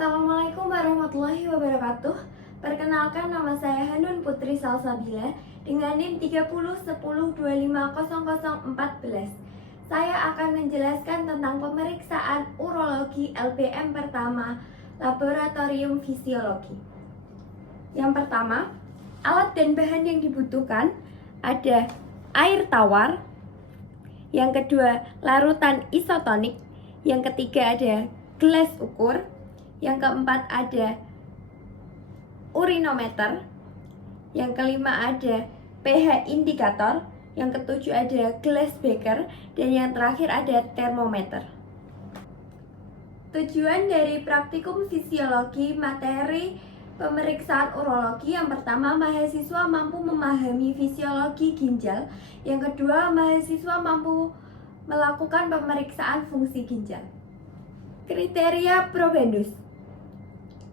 Assalamualaikum warahmatullahi wabarakatuh. Perkenalkan, nama saya Hanun Putri Salsabila dengan NIM 3010250014. Saya akan menjelaskan tentang pemeriksaan urologi LPM pertama, laboratorium fisiologi. Yang pertama, alat dan bahan yang dibutuhkan ada air tawar. Yang kedua, larutan isotonik. Yang ketiga ada gelas ukur. Yang keempat ada urinometer. Yang kelima ada pH indikator. Yang ketujuh ada glass beaker. Dan yang terakhir ada termometer. Tujuan dari praktikum fisiologi materi pemeriksaan urologi: yang pertama, mahasiswa mampu memahami fisiologi ginjal. Yang kedua, mahasiswa mampu melakukan pemeriksaan fungsi ginjal. Kriteria probandus.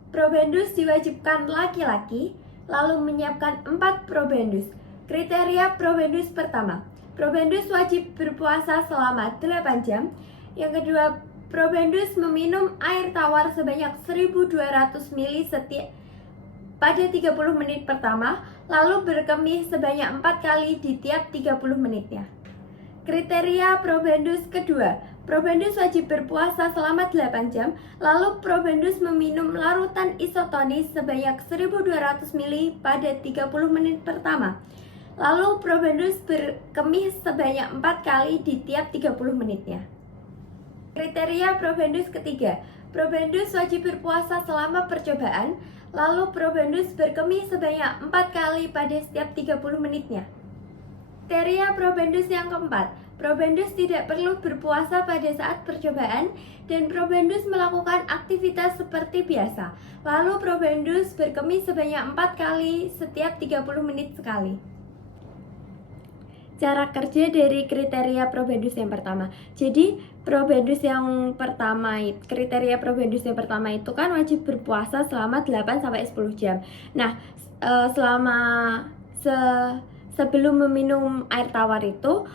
Probandus diwajibkan laki-laki, lalu menyiapkan 4 probandus. Kriteria probandus pertama, probandus wajib berpuasa selama 8 jam. Yang kedua, probandus meminum air tawar sebanyak 1200 ml pada 30 menit pertama, lalu berkemih sebanyak 4 kali di tiap 30 menitnya. Kriteria probandus kedua, probandus wajib berpuasa selama 8 jam, lalu probandus meminum larutan isotonis sebanyak 1200 ml pada 30 menit pertama, lalu probandus berkemih sebanyak 4 kali di tiap 30 menitnya. Kriteria probandus ketiga, probandus wajib berpuasa selama percobaan, lalu probandus berkemih sebanyak 4 kali pada setiap 30 menitnya. Kriteria probandus yang keempat, probandus tidak perlu berpuasa pada saat percobaan dan probandus melakukan aktivitas seperti biasa, lalu probandus berkemih sebanyak 4 kali setiap 30 menit sekali. Cara kerja dari kriteria probandus yang pertama. Jadi probandus yang pertama, kriteria probandus yang pertama itu kan wajib berpuasa selama 8-10 jam. Nah, sebelum meminum air tawar itu,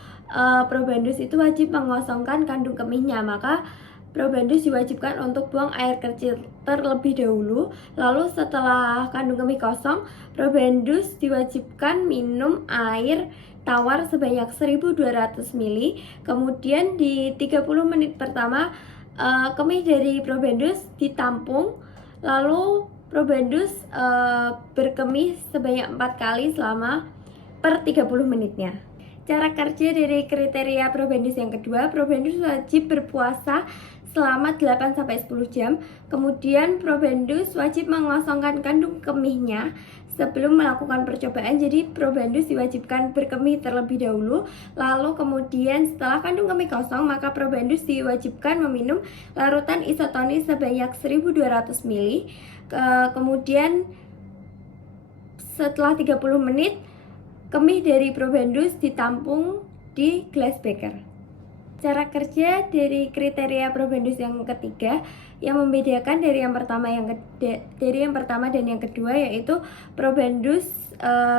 probandus itu wajib mengosongkan kandung kemihnya. Maka probandus diwajibkan untuk buang air kecil terlebih dahulu. Lalu setelah kandung kemih kosong, probandus diwajibkan minum air tawar sebanyak 1200 ml. Kemudian di 30 menit pertama, kemih dari probandus ditampung. Lalu probandus berkemih sebanyak 4 kali selama per 30 menitnya. Cara kerja dari kriteria probandus yang kedua, probandus wajib berpuasa selama 8-10 jam. Kemudian probandus wajib mengosongkan kandung kemihnya sebelum melakukan percobaan. Jadi probandus diwajibkan berkemih terlebih dahulu. Lalu kemudian setelah kandung kemih kosong, maka probandus diwajibkan meminum larutan isotonis sebanyak 1200 ml. Kemudian setelah 30 menit, kemih dari probandus ditampung di glass beaker. Cara kerja dari kriteria probandus yang ketiga yang membedakan dari yang pertama dan yang kedua, yaitu probandus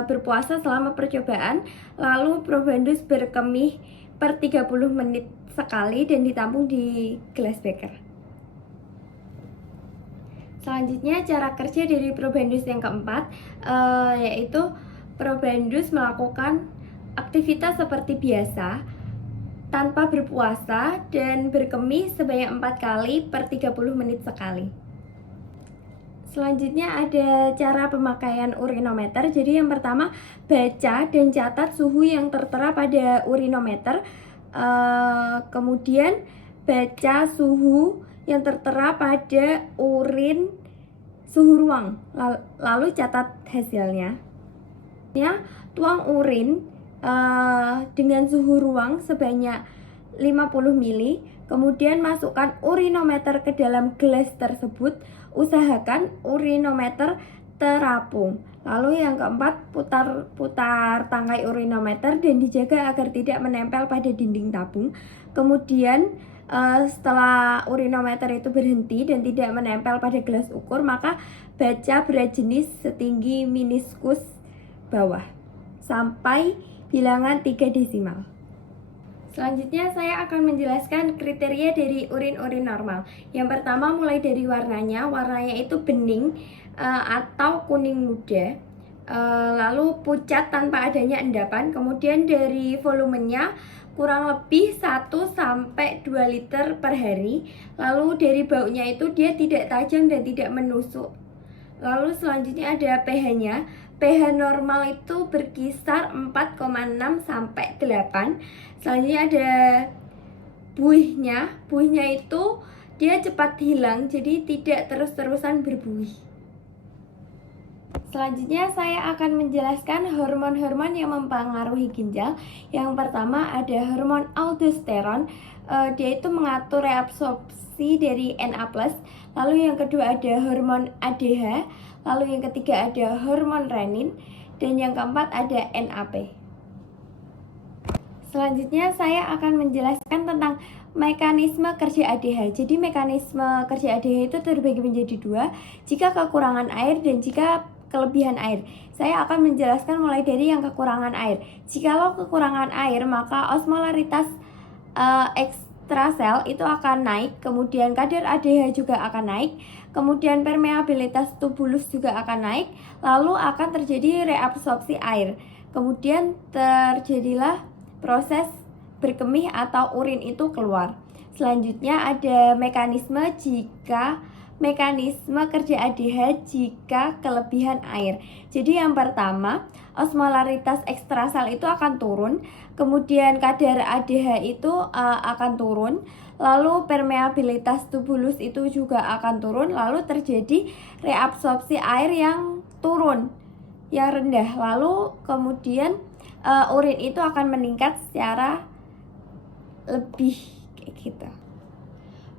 berpuasa selama percobaan, lalu probandus berkemih per 30 menit sekali dan ditampung di glass beaker. Selanjutnya cara kerja dari probandus yang keempat, yaitu probandus melakukan aktivitas seperti biasa tanpa berpuasa dan berkemih sebanyak 4 kali per 30 menit sekali. Selanjutnya ada cara pemakaian urinometer. Jadi yang pertama, baca dan catat suhu yang tertera pada urinometer. Kemudian baca suhu yang tertera pada urin suhu ruang, lalu catat hasilnya. Tuang urin dengan suhu ruang sebanyak 50 ml. Kemudian masukkan urinometer ke dalam gelas tersebut. Usahakan urinometer terapung. Lalu yang keempat, putar tangkai urinometer dan dijaga agar tidak menempel pada dinding tabung. Kemudian setelah urinometer itu berhenti dan tidak menempel pada gelas ukur, maka baca berat jenis setinggi meniskus bawah sampai bilangan 3 desimal. Selanjutnya saya akan menjelaskan kriteria dari urin-urin normal. Yang pertama mulai dari warnanya itu bening atau kuning muda, lalu pucat tanpa adanya endapan. Kemudian dari volumenya kurang lebih 1-2 liter per hari. Lalu dari baunya itu dia tidak tajam dan tidak menusuk. Lalu selanjutnya ada pH-nya. pH normal itu berkisar 4,6 sampai 8. Selanjutnya ada buihnya. Buihnya itu dia cepat hilang, jadi tidak terus-terusan berbuih. Selanjutnya saya akan menjelaskan hormon-hormon yang mempengaruhi ginjal. Yang pertama ada hormon aldosteron. Dia itu mengatur reabsorpsi dari Na+. Lalu yang kedua ada hormon ADH. Lalu yang ketiga ada hormon renin. Dan yang keempat ada NAP. Selanjutnya saya akan menjelaskan tentang mekanisme kerja ADH. Jadi mekanisme kerja ADH itu terbagi menjadi dua, jika kekurangan air dan jika kelebihan air. Saya akan menjelaskan mulai dari yang kekurangan air. Jikalau kekurangan air, maka osmolaritas ekstrasel itu akan naik, kemudian kadar ADH juga akan naik, kemudian permeabilitas tubulus juga akan naik, lalu akan terjadi reabsorpsi air. Kemudian terjadilah proses berkemih atau urin itu keluar. Selanjutnya ada mekanisme kerja ADH jika kelebihan air. Jadi yang pertama, osmolaritas ekstrasel itu akan turun, kemudian kadar ADH itu akan turun, lalu permeabilitas tubulus itu juga akan turun, lalu terjadi reabsorpsi air yang turun, yang rendah, lalu kemudian urin itu akan meningkat secara lebih kayak gitu.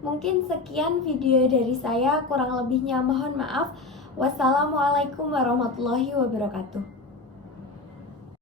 Mungkin sekian video dari saya, kurang lebihnya mohon maaf. Wassalamualaikum warahmatullahi wabarakatuh.